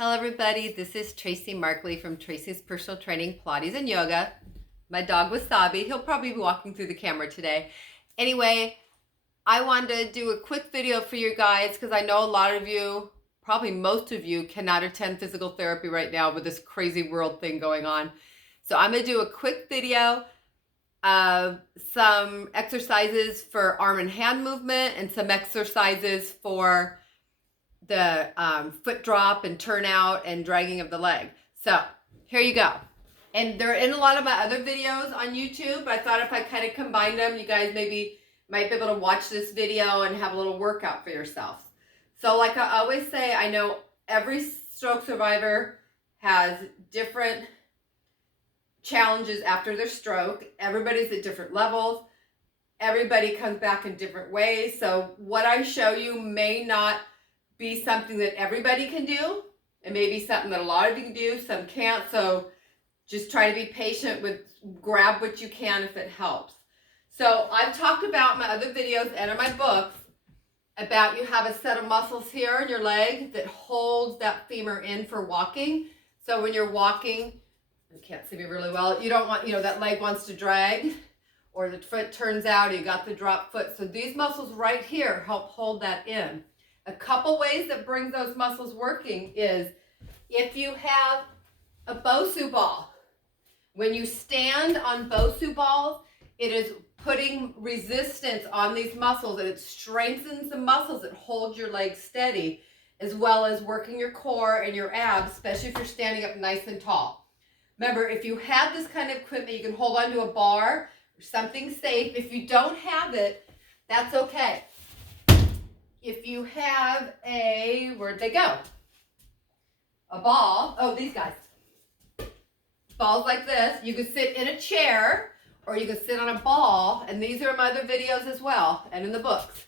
Hello everybody, this is Tracy Markley from Tracy's Personal Training, Pilates and Yoga. My dog Wasabi, he'll probably be walking through the camera today. Anyway, I wanted to do a quick video for you guys because I know a lot of you, probably most of you, cannot attend physical therapy right now with this crazy world thing going on. So I'm going to do a quick video of some exercises for arm and hand movement and some exercises for the foot drop and turnout and dragging of the leg. So here you go. And they're in a lot of my other videos on YouTube, but I thought if I kind of combined them, you guys maybe might be able to watch this video and have a little workout for yourselves. So like I always say, I know every stroke survivor has different challenges after their stroke. Everybody's at different levels. Everybody comes back in different ways. So what I show you may not be something that everybody can do. It may be something that a lot of you can do, some can't. So just try to be patient with, grab what you can if it helps. So I've talked about in my other videos and in my books about you have a set of muscles here in your leg that holds that femur in for walking. So when you're walking, you can't see me really well, you don't want, that leg wants to drag or the foot turns out, you got the drop foot. So these muscles right here help hold that in. A couple ways that brings those muscles working is if you have a Bosu ball. When you stand on Bosu balls, it is putting resistance on these muscles and it strengthens the muscles that hold your legs steady, as well as working your core and your abs, especially if you're standing up nice and tall. Remember, if you have this kind of equipment, you can hold onto a bar or something safe. If you don't have it, that's okay. If you have a, where'd they go? A ball, oh, these guys. Balls like this, you can sit in a chair or you can sit on a ball, and these are my other videos as well and in the books.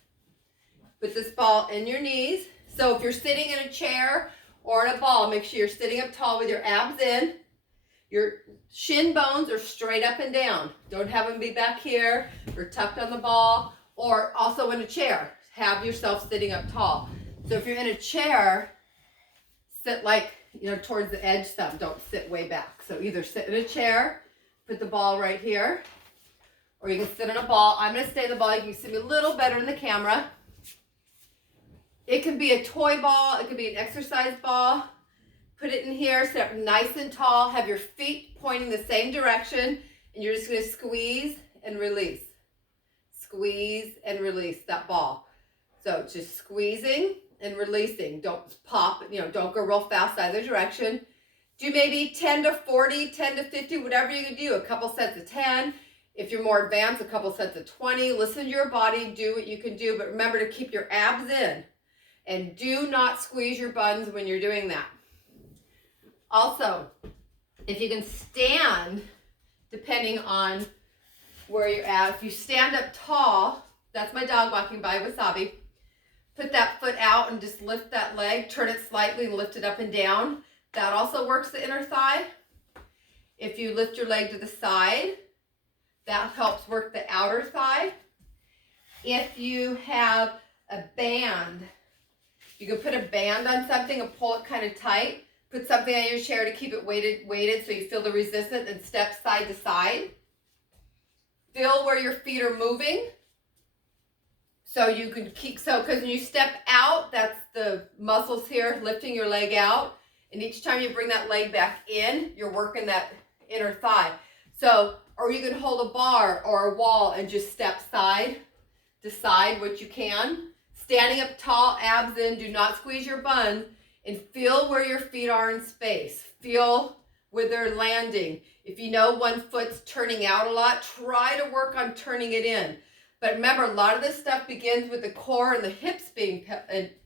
Put this ball in your knees. So if you're sitting in a chair or in a ball, make sure you're sitting up tall with your abs in. Your shin bones are straight up and down. Don't have them be back here or tucked on the ball, or also in a chair. Have yourself sitting up tall. So if you're in a chair, sit like, towards the edge some. Don't sit way back. So either sit in a chair, put the ball right here, or you can sit in a ball. I'm going to stay in the ball. You can see me a little better in the camera. It can be a toy ball. It can be an exercise ball. Put it in here. Sit up nice and tall. Have your feet pointing the same direction, and you're just going to squeeze and release. Squeeze and release that ball. So just squeezing and releasing. Don't pop, don't go real fast either direction. Do maybe 10 to 40, 10 to 50, whatever you can do. A couple sets of 10. If you're more advanced, a couple sets of 20. Listen to your body, do what you can do, but remember to keep your abs in. And do not squeeze your buns when you're doing that. Also, if you can stand, depending on where you're at, if you stand up tall, that's my dog walking by, Wasabi. Put that foot out and just lift that leg, turn it slightly and lift it up and down. That also works the inner thigh. If you lift your leg to the side, that helps work the outer thigh. If you have a band, you can put a band on something and pull it kind of tight. Put something on your chair to keep it weighted so you feel the resistance and step side to side. Feel where your feet are moving. So you can keep, because when you step out, that's the muscles here lifting your leg out. And each time you bring that leg back in, you're working that inner thigh. So, or you can hold a bar or a wall and just step side to side what you can. Standing up tall, abs in, do not squeeze your buns, and feel where your feet are in space. Feel where they're landing. If you know one foot's turning out a lot, try to work on turning it in. But remember, a lot of this stuff begins with the core and the hips being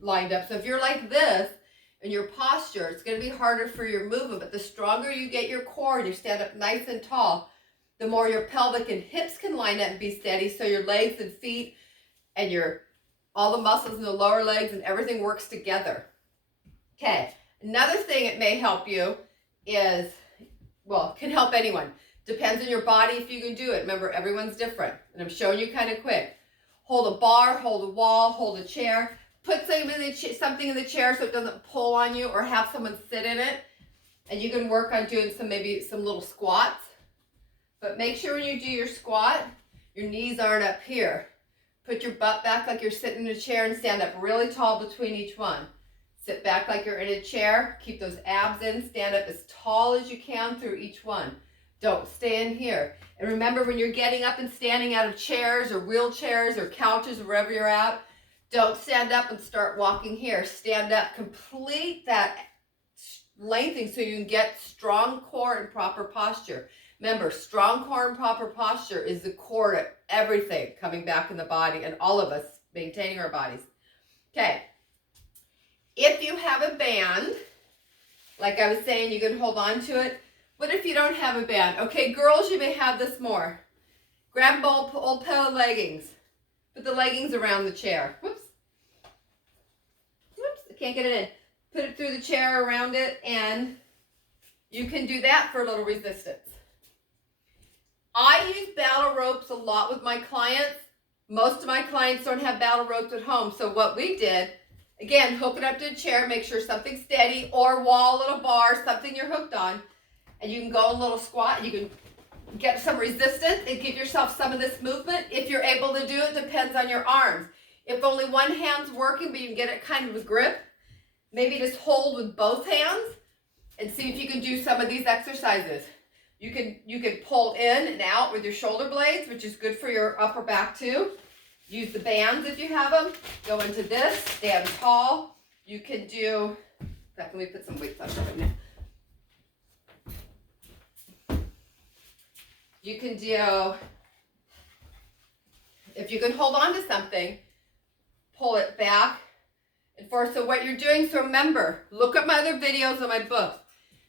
lined up. So if you're like this in your posture, it's going to be harder for your movement. But the stronger you get your core and you stand up nice and tall, the more your pelvic and hips can line up and be steady. So your legs and feet and all the muscles in the lower legs and everything works together. Okay, another thing it may help you is, can help anyone. Depends on your body if you can do it. Remember, everyone's different. And I'm showing you kind of quick. Hold a bar, hold a wall, hold a chair. put something in the chair so it doesn't pull on you, or have someone sit in it. And you can work on doing maybe some little squats. But make sure when you do your squat, your knees aren't up here. Put your butt back like you're sitting in a chair and stand up really tall between each one. Sit back like you're in a chair. Keep those abs in. Stand up as tall as you can through each one. Don't stay in here. And remember, when you're getting up and standing out of chairs or wheelchairs or couches, wherever you're at, don't stand up and start walking here. Stand up. Complete that lengthening so you can get strong core and proper posture. Remember, strong core and proper posture is the core to everything coming back in the body, and all of us maintaining our bodies. Okay. If you have a band, like I was saying, you can hold on to it. What if you don't have a band? Okay, girls, you may have this more. Grab old pillow leggings. Put the leggings around the chair. Whoops. Whoops, I can't get it in. Put it through the chair, around it, and you can do that for a little resistance. I use battle ropes a lot with my clients. Most of my clients don't have battle ropes at home. So what we did, again, hook it up to a chair, make sure something's steady, or wall, little bar, something you're hooked on. And you can go a little squat. You can get some resistance and give yourself some of this movement. If you're able to do it, depends on your arms. If only one hand's working, but you can get it kind of a grip, maybe just hold with both hands and see if you can do some of these exercises. You can pull in and out with your shoulder blades, which is good for your upper back too. Use the bands if you have them. Go into this, stand tall. You can do, in fact, let me put some weights on right now. You can do, if you can hold on to something, pull it back and forth. So what you're doing, so remember, look at my other videos in my book.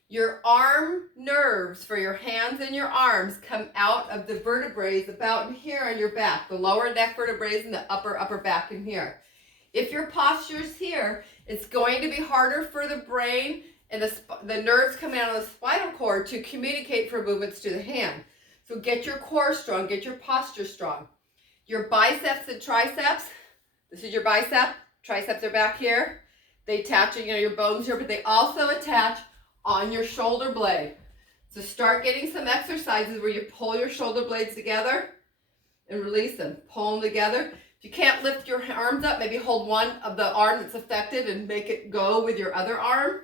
Your arm nerves for your hands and your arms come out of the vertebrae about in here on your back, the lower neck vertebrae and the upper back in here. If your posture is here, it's going to be harder for the brain and the nerves coming out of the spinal cord to communicate for movements to the hand. So get your core strong, get your posture strong. Your biceps and triceps, this is your bicep, triceps are back here. They attach, your bones here, but they also attach on your shoulder blade. So start getting some exercises where you pull your shoulder blades together and release them. Pull them together. If you can't lift your arms up, maybe hold one of the arm that's affected and make it go with your other arm.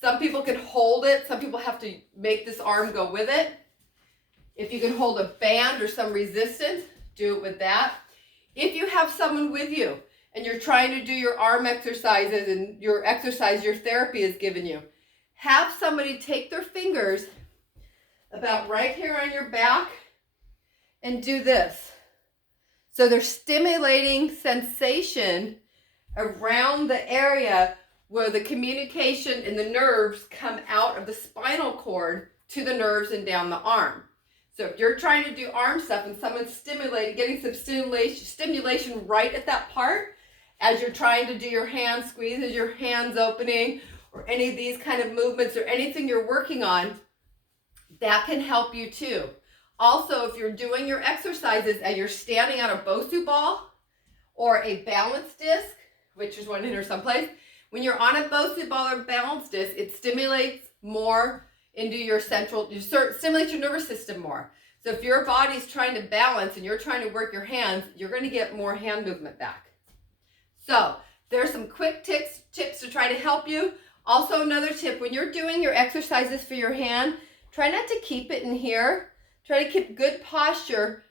Some people can hold it. Some people have to make this arm go with it. If you can hold a band or some resistance, do it with that. If you have someone with you and you're trying to do your arm exercises and your exercise your therapy has given you, have somebody take their fingers about right here on your back and do this. So they're stimulating sensation around the area where the communication and the nerves come out of the spinal cord to the nerves and down the arm. So if you're trying to do arm stuff and someone's stimulating, getting some stimulation right at that part, as you're trying to do your hand squeezes, your hands opening, or any of these kind of movements or anything you're working on, that can help you too. Also, if you're doing your exercises and you're standing on a Bosu ball or a balance disc, which is one in here someplace, when you're on a Bosu ball or balance disc, it stimulates more into your stimulates your nervous system more. So if your body's trying to balance and you're trying to work your hands, you're going to get more hand movement back. So there's some quick tips to try to help you. Also, another tip, when you're doing your exercises for your hand, try not to keep it in here. Try to keep good posture.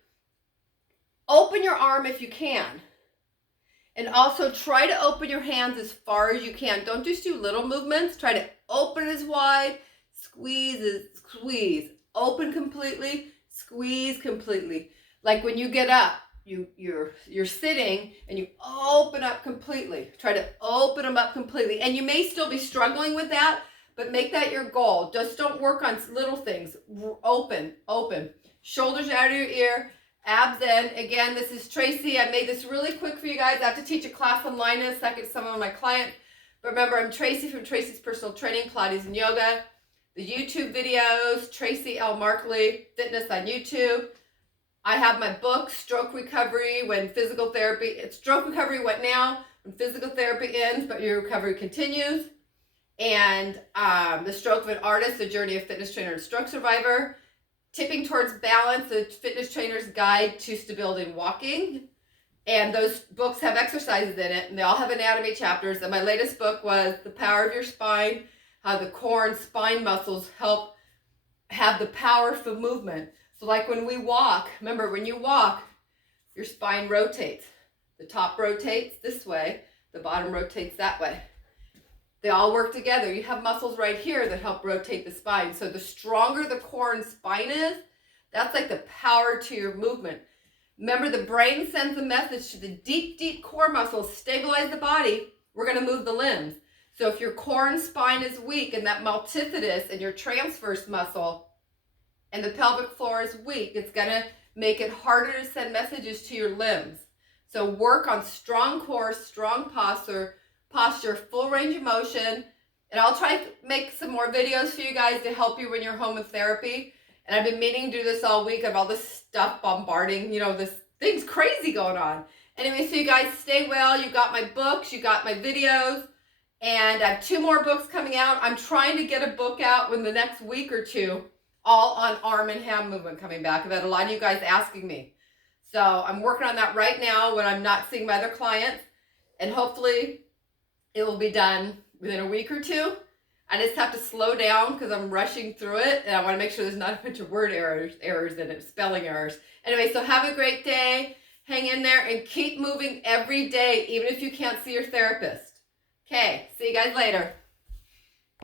Open your arm if you can. And also try to open your hands as far as you can. Don't just do little movements. Try to open as wide, squeeze, open completely, squeeze completely. Like when you get up, you're sitting and you open up completely. Try to open them up completely. And you may still be struggling with that, but make that your goal. Just don't work on little things. Open. Shoulders out of your ear, abs in. Again, this is Tracy. I made this really quick for you guys. I have to teach a class online in a second to some of my clients. But remember, I'm Tracy from Tracy's Personal Training, Pilates and Yoga. The YouTube videos, Tracy L. Markley Fitness on YouTube. I have my book, Stroke Recovery When Physical Therapy. It's Stroke Recovery What Now? when physical therapy ends, but your recovery continues. And The Stroke of an Artist, The Journey of Fitness Trainer and Stroke Survivor. Tipping Towards Balance, The Fitness Trainer's Guide to Stability and Walking. And those books have exercises in it, and they all have anatomy chapters. And my latest book was The Power of Your Spine, how the core and spine muscles help have the power for movement. So like when we walk, remember when you walk, your spine rotates. The top rotates this way, the bottom rotates that way. They all work together. You have muscles right here that help rotate the spine. So the stronger the core and spine is, that's like the power to your movement. Remember, the brain sends a message to the deep, deep core muscles, stabilize the body, we're going to move the limbs. So if your core and spine is weak and that multifidus and your transverse muscle and the pelvic floor is weak, it's going to make it harder to send messages to your limbs. So work on strong core, strong posture, full range of motion. And I'll try to make some more videos for you guys to help you when you're home in therapy. And I've been meaning to do this all week. I have all this stuff bombarding, this thing's crazy going on. Anyway, so you guys stay well. You got my books, you got my videos, and I have 2 more books coming out. I'm trying to get a book out in the next week or 2, all on arm and hand movement coming back. I've had a lot of you guys asking me. So I'm working on that right now when I'm not seeing my other clients, and hopefully it will be done within a week or 2. I just have to slow down because I'm rushing through it, and I want to make sure there's not a bunch of word errors in it, spelling errors. Anyway, so have a great day. Hang in there and keep moving every day, even if you can't see your therapist. Okay, see you guys later.